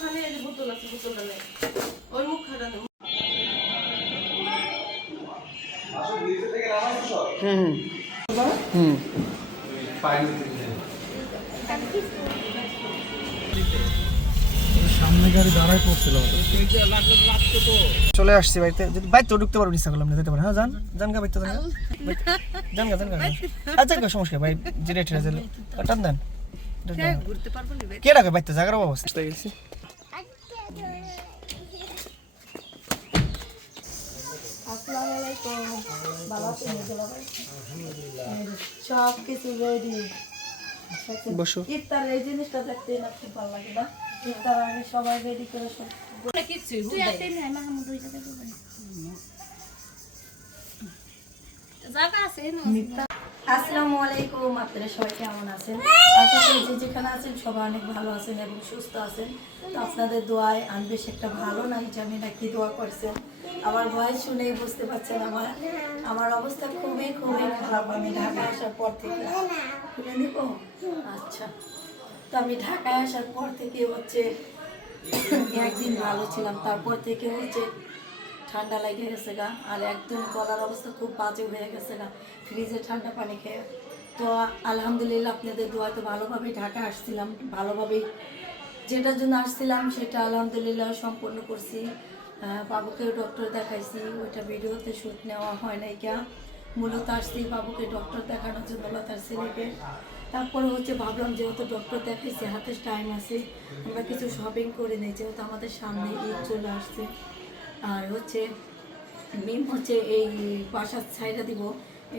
মুখখানে এই যে বোতল আছে বোতলটা নেই। ওই নেই। হুম হুম। সামনে গাড়ি দাঁড়ায় পড়ছিল। চলে আসছি বাড়িতে। যদি বাইতে ঢুকতে পারব ইচ্ছা করলাম না যেতে পারে হ্যাঁ যান যান গা বাইতে যান গা। যান গা যান গা আচ্ছা গা সমস্যা ভাই জিরে ঠেলে দিলে টান দেন। কে রাখে বাইতে জায়গার অবস্থা গেছি। সব কিছু রেডি বসো। ইফতার এই জিনিসটা দেখতে না খুব ভালো লাগে না। ইফতার আগে সবাই রেডি করে সব আসসালামু আলাইকুম আপনারা সবাই কেমন আছেন? আশা করি যে যেখানে আছেন সবাই অনেক ভালো আছেন এবং সুস্থ আছেন। তো আপনাদের দোয়ায় আমি বেশ একটা ভালো নাই জানি না কি দোয়া করছেন। আমার ভয় শুনেই বুঝতে পারছেন আমার। আমার অবস্থা খুবই খুবই খারাপ আমি ঢাকা আসার পর থেকে। খুলে নিব? আচ্ছা। তো আমি ঢাকায় আসার পর থেকে হচ্ছে একদিন ভালো ছিলাম, তারপর থেকে হচ্ছে ঠান্ডা লেগে গেছে গা। আর একদম গলার অবস্থা খুব বাজে হয়ে গেছে গা, ফ্রিজে ঠান্ডা পানি খেয়ে। তো আলহামদুলিল্লাহ আপনাদের দোয়াতে ভালোভাবে ঢাকা আসছিলাম, ভালোভাবেই যেটার জন্য আসছিলাম সেটা আলহামদুলিল্লাহ সম্পূর্ণ করছি। বাবুকেও ডক্টর দেখাইছি, ওইটা ভিডিওতে শ্যুট নেওয়া হয় নাই কিয়া। মূলত আসছি বাবুকে ডক্টর দেখানোর জন্য, লতার ছেলেকে তারপরে হচ্ছে ভাবলাম যেহেতু ডক্টর দেখাইছি, হাতে টাইম আছে, আমরা কিছু শপিং করে নিই, যেহেতু আমাদের সামনে ঈদ চলে আসছে। আর হচ্ছে মিম হচ্ছে এই বাসার ছাইরা দিব,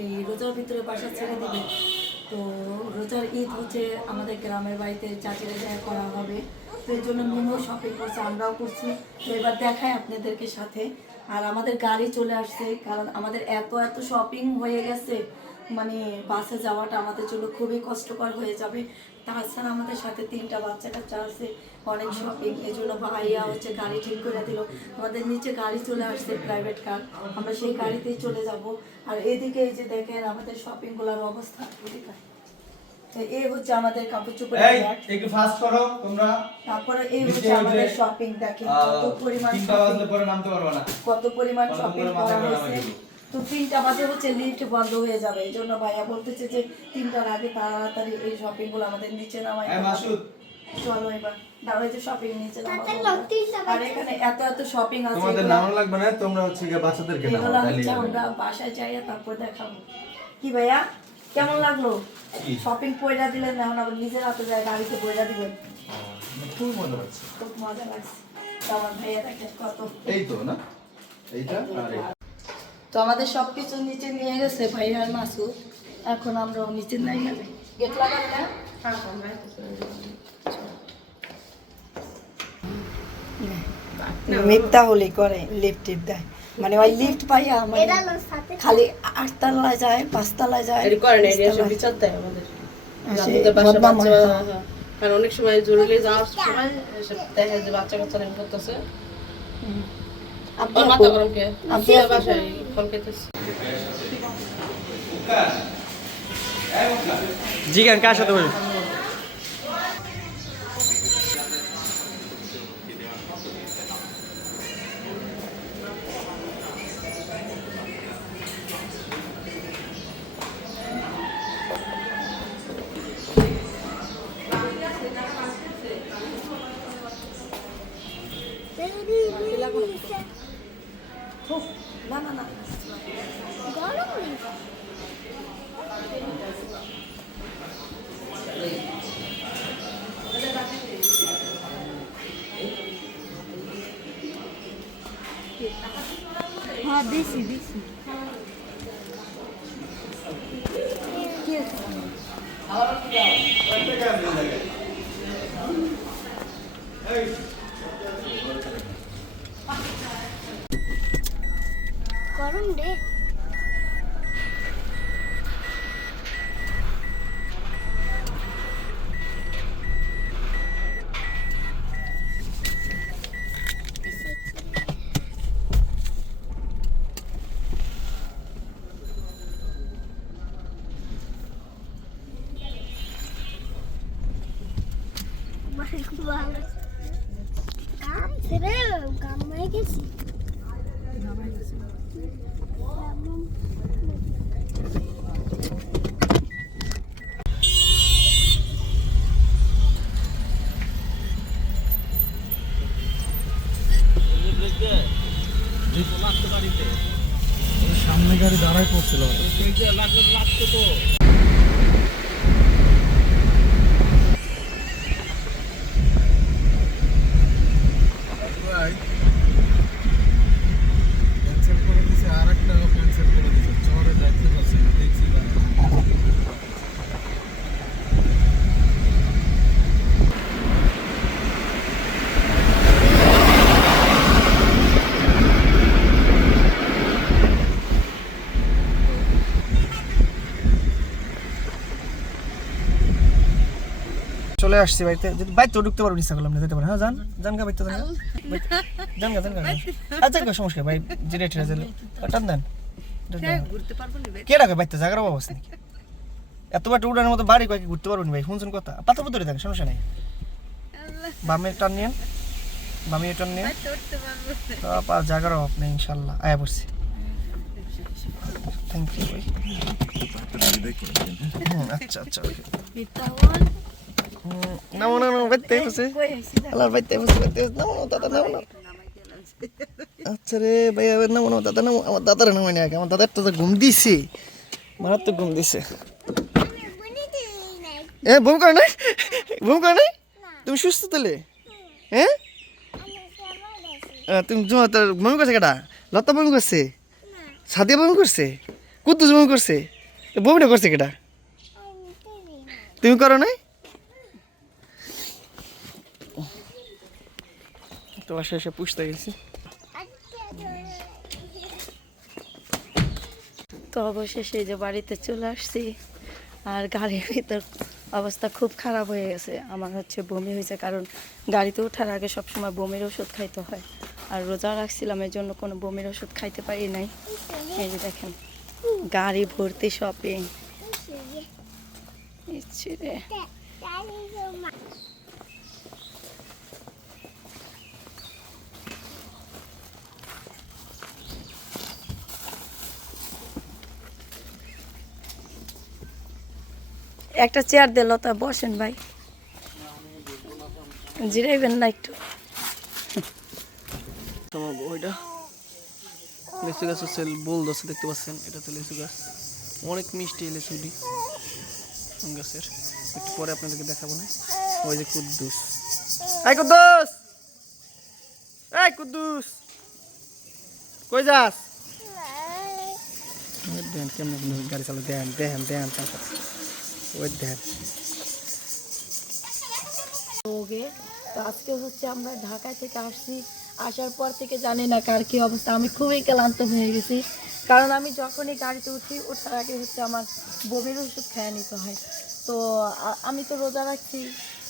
এই রোজার ভিতরে বাসার ছেড়ে দিবে। তো রোজার ঈদ হচ্ছে আমাদের গ্রামের বাড়িতে চাচিরা যায় করা হবে। তো জন্য মিমও শপিং করছে, আমরাও করছি। তো এবার দেখাই আপনাদেরকে সাথে। আর আমাদের গাড়ি চলে আসছে, কারণ আমাদের এত এত শপিং হয়ে গেছে। মানে বাসে যাওয়াটা আমাদের জন্য খুবই কষ্টকর হয়ে যাবে। তাছাড়া আমাদের সাথে তিনটা বাচ্চা কাচ্চা আছে, অনেক শপিং এই জন্য ভাইয়া হচ্ছে গাড়ি ঠিক করে দিল। আমাদের নিচে গাড়ি চলে আসছে প্রাইভেট কার আমরা সেই গাড়িতেই চলে যাব। আর এদিকে এই যে দেখেন আমাদের শপিংগুলার অবস্থা। তো এই হচ্ছে আমাদের কাপড় চোপড়ের এই একটু ফাস্ট করো তোমরা। তারপরে এই হচ্ছে আমাদের কত পরিমাণ তিনটা বাজলে পরে নামতে পারবে না। কত পরিমাণ শপিং করা হয়েছে? তো তিনটা বাজে হচ্ছে লিফট বন্ধ হয়ে যাবে। এই জন্য ভাইয়া বলতেছে যে তিনটার আগে তাড়াতাড়ি এই শপিংগুলো আমাদের নিচে নামাই। মাসুদ। চলো এবার। যে শপিং নিচে আর এখানে এত এত শপিং আছে তোমাদের নাম লাগবে না তোমরা হচ্ছে গিয়ে বাচ্চাদেরকে নাও। আমরা বাসায় যাই তারপর দেখাবো। কি ভাইয়া? কেমন লাগল? শপিং পয়লা দিলেন না এখন আবার নিজের হাতে যায় গাড়িতে পয়লা দিবেন খুব মজা হচ্ছে খুব মজা লাগছে। তো আমার ভাইয়া কত। এই তো না? এইটা আর তো আমাদের সব কিছু নিচে নিয়ে গেছে ভাই আর মাসু এখন আমরাও নিচে নাই যাবে গেট লাগান না? মিথ্যা হলি করে লিফট টিপ দেয়। মানে ওই লিফট পাইয়া মানে খালি আটতলায় যায় পাঁচতলায় যায় হয়, হ্যাঁ, হ্যাঁ। কারণ অনেক সময় জরুরি যাওয়ার সময় দেখা যে বাচ্চা কাচ্চা নেমে মাথা গরম কে? আপনি বাসায় ফল খেতেছি। জিগান কার সাথে বলি উফ, না না না হ্যাঁ দিছি দিছি কি আছে? গরম রে ভালো সামনে গাড়ি দাঁড়ায় পড়ছিল। ক্যান্সেল করে দিছে আর একটা ক্যান্সেল করে দিছে শহরে যাইতে পারছি না দেখছি চলে আসছি বাড়িতে। যদি বাইরে তো ঢুকতে পারব ইচ্ছা করলাম না যেতে পারে হ্যাঁ যান যান গা বাইতে যান গা। বাইতে- যান গা। আচ্ছা গা সমস্যা ভাই জিরে ঠেরে দিলে টান দেন। কে ডাকে বাইতে জাগার অবস্থা নাকি? এত বার উড়ানোর মতো বাড়ি কয়েক ঘুরতে পারব না ভাই? শুনছেন কথা? পাতা পুতরে থাকেন সমস্যা নেই। বামে টান নিয়েন। বামে টান নিয়েন। আর জাগার অভাব নেই ইনশাল্লাহ। আয়া পড়ছি। থ্যাংক ইউ ভাই। আচ্ছা আচ্ছা নামো না নামো বাইতে বসে আল্লাহ বাইতে বসে বাইতে বসে নামো দাদা নামো না আচ্ছা রে ভাই এবার নামো না দাদা নামো আমার দাদার নামো না আগে আমার দাদার তো ঘুম দিছে মারাত্মক ঘুম দিছে এ বউ করে নাই বউ করে নাই তুমি সুস্থ তাহলে হ্যাঁ তুমি জমা তোর বমি করছে কেটা লতা বমি করছে সাদিয়া বমি করছে কুদ্দুস বমি করছে বমিটা করছে কেটা তুমি করো নাই তো বাসায় এসে পুষতে গেছি। তো অবশেষে যে বাড়িতে চলে আসছি, আর গাড়ির ভিতর অবস্থা খুব খারাপ হয়ে গেছে। আমার হচ্ছে বমি হয়েছে, কারণ গাড়িতে ওঠার আগে সবসময় বমির ওষুধ খাইতে হয়। আর রোজা রাখছিলাম এর জন্য কোনো বমির ওষুধ খাইতে পারি নাই। এই যে দেখেন, গাড়ি ভর্তি শপিং ইচ্ছে একটা চেয়ার দিল তা বসেন ভাই। জিরাইবেন না একটু। ওইটা লিচু গাছ হচ্ছে বোল দশে দেখতে পাচ্ছেন? এটা তো লিচু গাছ। অনেক মিষ্টি লিচুটি। গাছের। একটু পরে আপনাদেরকে দেখাবো না। ওই যে কুদ্দুস। এই কুদ্দুস! এই কুদ্দুস! কই যাস? দেন কেমন কেমন গাড়ি চালো দেন দেন দেন তারপর আজকে হচ্ছে আমরা ঢাকা থেকে আসছি। আসার পর থেকে জানি না কার কি অবস্থা। আমি খুবই ক্লান্ত হয়ে গেছি। কারণ আমি যখনই গাড়িতে উঠি, ওঠার আগে হচ্ছে আমার বমির ওষুধ খেয়ে নিতে হয়। তো আমি তো রোজা রাখছি।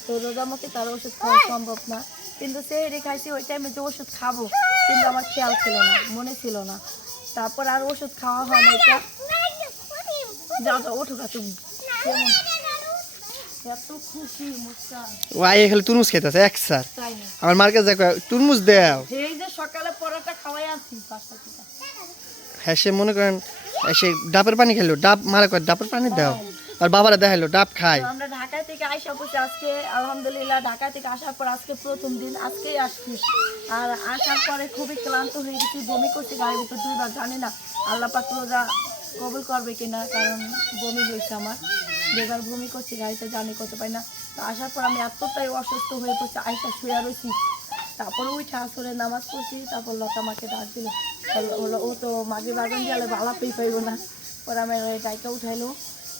তো রোজা মুখে তার ওষুধ খাওয়া সম্ভব না। কিন্তু সেহেরি খাইছি, ওই টাইমে যে ওষুধ খাব, কিন্তু আমার খেয়াল ছিল না, মনে ছিল না। তারপর আর ওষুধ খাওয়া হয় না। যাও যাও ওঠো গা তুমি। তুরমুজ খেতেছে এক স্যার। দেখো তুরমুজ দেও। এই যে সকালে পরোটা খাওয়াই আনছি হ্যাঁ সে মনে করেন সে ডাবের পানি খেলো। ডাব মারা করে ডাবের পানি দাও। আর বাবারা দেখাইলো ডাব খায়। আমরা ঢাকা থেকে আইসা পড়ছি আজকে আলহামদুলিল্লাহ ঢাকা থেকে আসার পর আজকে প্রথম দিন আজকেই আসছি। আর আসার পরে খুবই ক্লান্ত হয়ে গেছি বমি করছি গাড়ির দুইবার জানি না আল্লাহ পাক রোজা কবুল করবে কিনা কারণ বমি হয়েছে আমার। দুইবার ভূমি করছি, গাড়িতে জানি করতে পারি না। তো আসার পর আমি এতটাই অসুস্থ হয়ে পড়ছি আইসা শুয়ে রয়েছি। তারপর উঠে আসরে নামাজ পড়ছি, তারপর লতা মাকে ডাক দিল। ও তো মাঝে বাগান গেলে ভালা পেয়ে পাইব না। পরে আমি ওই ডাইকা উঠাইলো।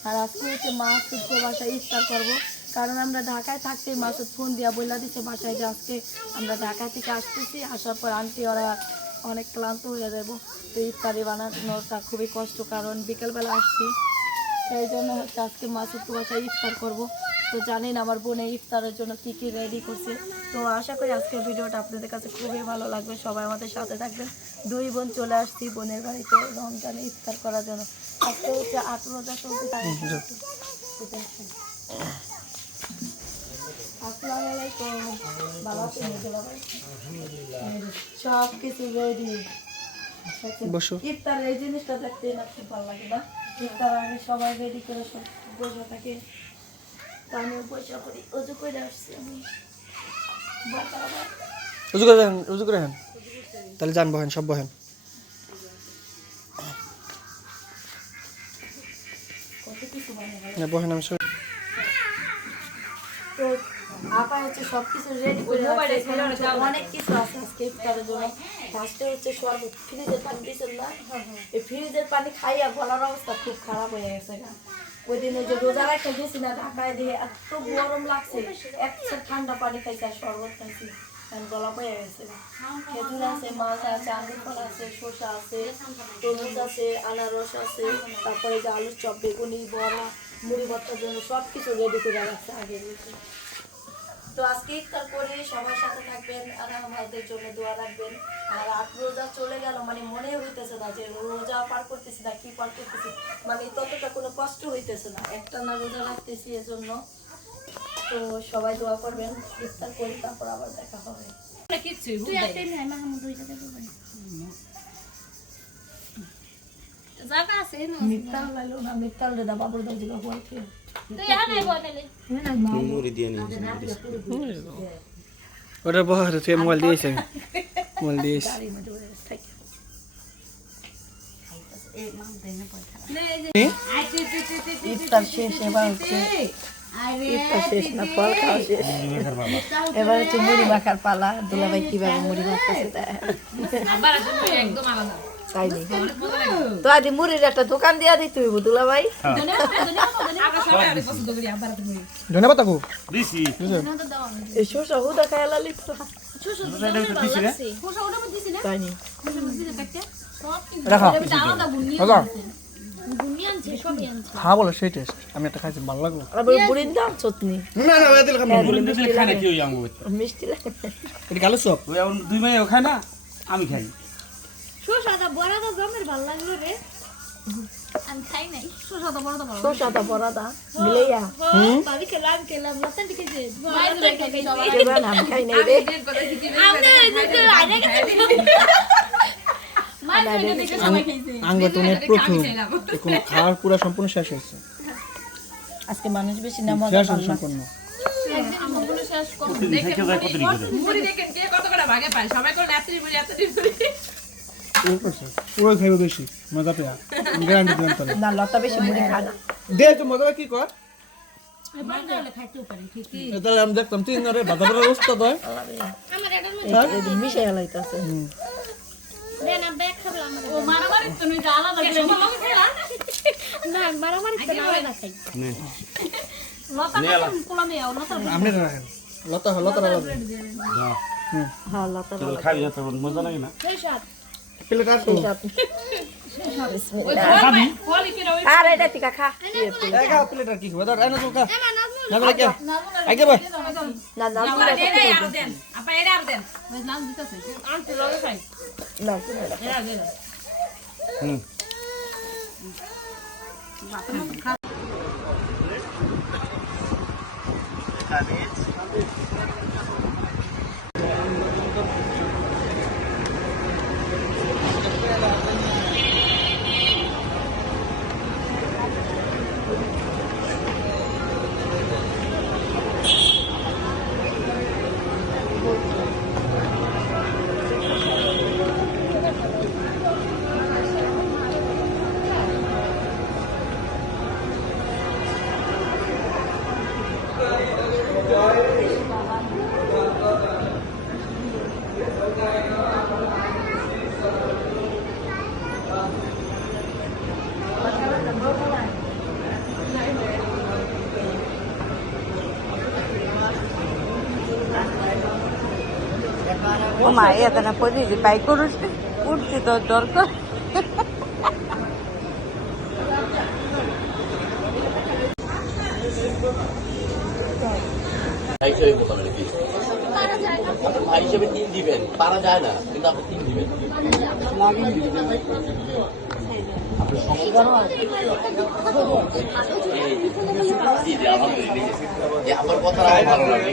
আর আজকে হচ্ছে মাসুদকে বাসায় ইফতার করব। কারণ আমরা ঢাকায় থাকতে মাসুদ ফোন দিয়া বইলা দিচ্ছে বাসায় যে আজকে আমরা ঢাকা থেকে আসতেছি। আসার পর আন্টি ওরা অনেক ক্লান্ত হয়ে যাব তো ইফতারি বানানোটা খুবই কষ্ট, কারণ বিকেলবেলা আসছি। সেই জন্য হচ্ছে আজকে মাসুদকে বাসায় ইফতার করব। তো জানেন আমার বোনে ইফতারের জন্য কী কী রেডি করছে। তো আশা করি আজকের ভিডিওটা আপনাদের কাছে খুবই ভালো লাগবে। সবাই আমাদের সাথে থাকবেন। দুই বোন চলে আসছি বোনের বাড়িতে রমজানে ইফতার করার জন্য। আজকে হচ্ছে আট রোজা চলতে আসসালামু আলাইকুম। ভালো আছেন? সব কিছু রেডি বসো। ইফতার এই জিনিসটা দেখতে না খুব ভালো লাগে না। আগে সবাই রেডি করে সব বসে থাকে তা আমিও বসে করি উজু করে আসছি আমি। উজু করে উজু করে তাহলে যান বহেন সব বহেন। বহেন আমি আপা হচ্ছে সব কিছু রেডি করে রাখছে। অনেক কিছু আছে আজকে ইফতারের জন্য। ফার্স্টে হচ্ছে শরবত ফ্রিজের পানি না? এই ফ্রিজের পানি খাইয়া গলার অবস্থা খুব খারাপ হয়ে গেছে ওই দিন ওই যে রোজা রাখতে গেছি না ঢাকায় দিয়ে এত গরম লাগছে। ঠান্ডা পানি খাইছি আর শরবত খাইছি। গলা হয়ে গেছে। খেজুর আছে মাছ আছে আঙ্গুর ফল আছে শসা আছে তরমুজ আছে আনারস আছে তারপরে যে আলুর চপ বেগুনি বড়া মুড়ি ভর্তার জন্য সব কিছু রেডি করে রাখছে আগে। তো আজকে ইফতার করে সবার সাথে থাকবেন আর আমাদের জন্য দোয়া রাখবেন। আর আট রোজা চলে গেল মানে মনে হইতেছে না যে রোজা পার করতেছি না কি পার করতেছি মানে ততটা কোনো কষ্ট হইতেছে না। একটা না রোজা রাখতেছি এজন্য। তো সবাই দোয়া করবেন ইফতার করি তারপর আবার দেখা হবে। মিত্তাল লাইলো না মিত্তাল রে দা বাবুর হওয়ার খেয়ে। ওটা বহ তুই মোবাইল দিয়েছে মোবাইল দিয়েছে ইফতার শেষ এবার হচ্ছে ইফতার শেষ না ফল খাওয়া শেষ এবার হচ্ছে মুড়ি মাখার পালা দুলাভাই কীভাবে মুড়ি মাখতেছে তাই নি তো আজ মুড়ির একটা দোকান দিয়া দিতে হইব দুলাভাই ধন্যবাদ তাকু এই শসা হুদা খায় লালি তো তাই নি? রাখা। দাদা হ্যাঁ বলো সেই টেস্ট আমি একটা খাইছি ভালো লাগল। বুড়ির দাম চটনি না না ওই দিল মিষ্টি লাগে। এটা গালো সব দুই মাই খায় না আমি খাই। বড়াটা জমের ভালো লাগল রে। আমি খাই নাই। শসাটা বড়াটা ভালো শসাটা বড়াটা মিলাইয়া। ভাবি খেলাম খেলাম লতান দিকে যে এবার আমি খাই নাই রে। আঙ্গ তুমি প্রথম। এখন খাওয়ার পুরো সম্পূর্ণ শেষ হয়েছে। আজকে মানুষ বেশি না মজা পারলাম সম্পূর্ণ। পুরো খাইবে বেশি মজা পেয়া। গ্যারান্টি দিলাম তাহলে। না লতা বেশি মুড়ি খায় না। দে তো মজা কি কর? তাহলে আমি দেখতাম তিন রে বাধা বাধা অবস্থা তো মিশে গেলাইতেছে দেন আব্বা এক খাবলা আমার ও মারামারি তো নই আলাদা করে না মারামারি তো না আলাদা খাই। লতা আলাদা। হ্যাঁ লতা খাবি না তোর মজা লাগে না। সেই সাত প্লেট আর তো আর এটা টিকা খা একা প্লেট আর কি খাবে দাঁড়া না তো কা না বলে কে আগে ভাই না না না না ও দরকার। ভাই হিসেবে দিতে হবে নাকি? আপনি ভাই হিসেবে তিন দিবেন পারা যায় না কিন্তু আপনি তিন দিবেন আপনি সমস্যা জি জি আলহামদুলিল্লাহ যে আমার কথা ভালো লাগে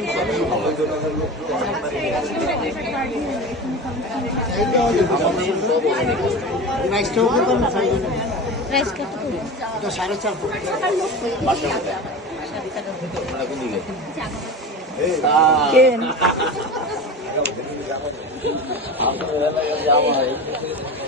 বাসা কোথায়? আপনারা এলাকায় যে আমার অবশ্যই ভালো লাগে।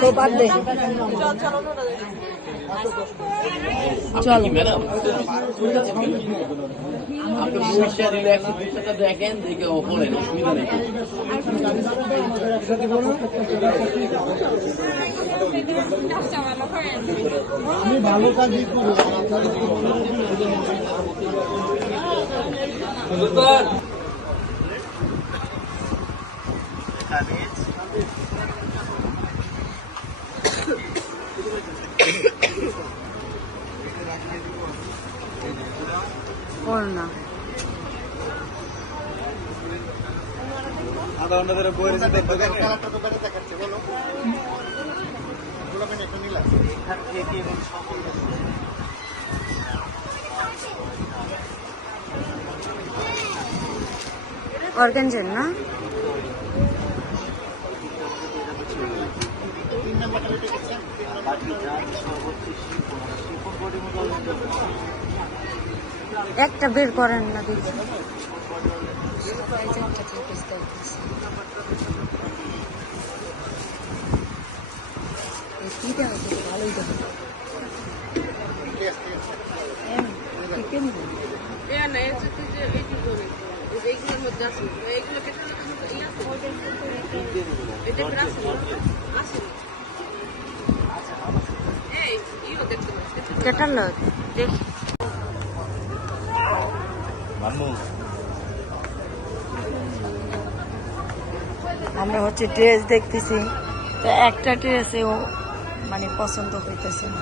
তো বাদ দে। আপনি ম্যাডাম আপনি পয়সা দিলে একশো দেখেন দেখে ও অসুবিধা নেই আধা ঘণ্টা ধরে বই রেখে দেখতে দেখে। অর্গানজেন না? একটা বের করেন না দিদি ভালোই দেখো এ না করে এইগুলো কেটে এটা প্রাস আছে? না দেখতে পাচ্ছি। কেটার দেখি। আমরা হচ্ছে ড্রেস দেখতেছি। তো একটা ড্রেসে ও মানে পছন্দ হইতেছে না।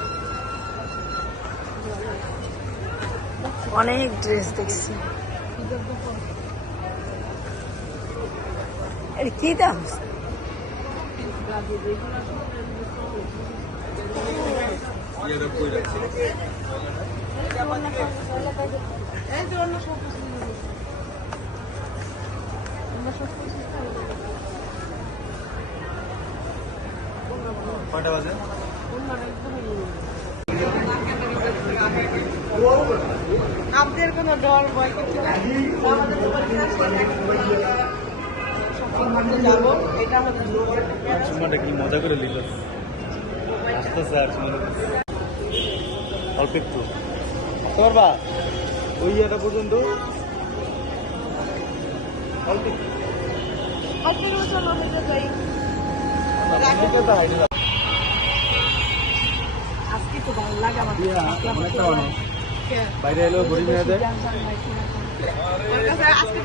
অনেক ড্রেস দেখছি। কি দাম? কয়টা বাজে? আপনাদের কোনো ডর ভয় কিছু আমাদের আমরা যাব এটা আমাদের কি মজা করে নিল? আসতেছে আর অল্প একটু। করবা ওই ইয়েটা পর্যন্ত। অল্প আপনার চলো যাই তো ভালো লাগে আমার অনেকটা অনেক বাইরে এলো গরিব মেয়েদের ওর কাছে আজকে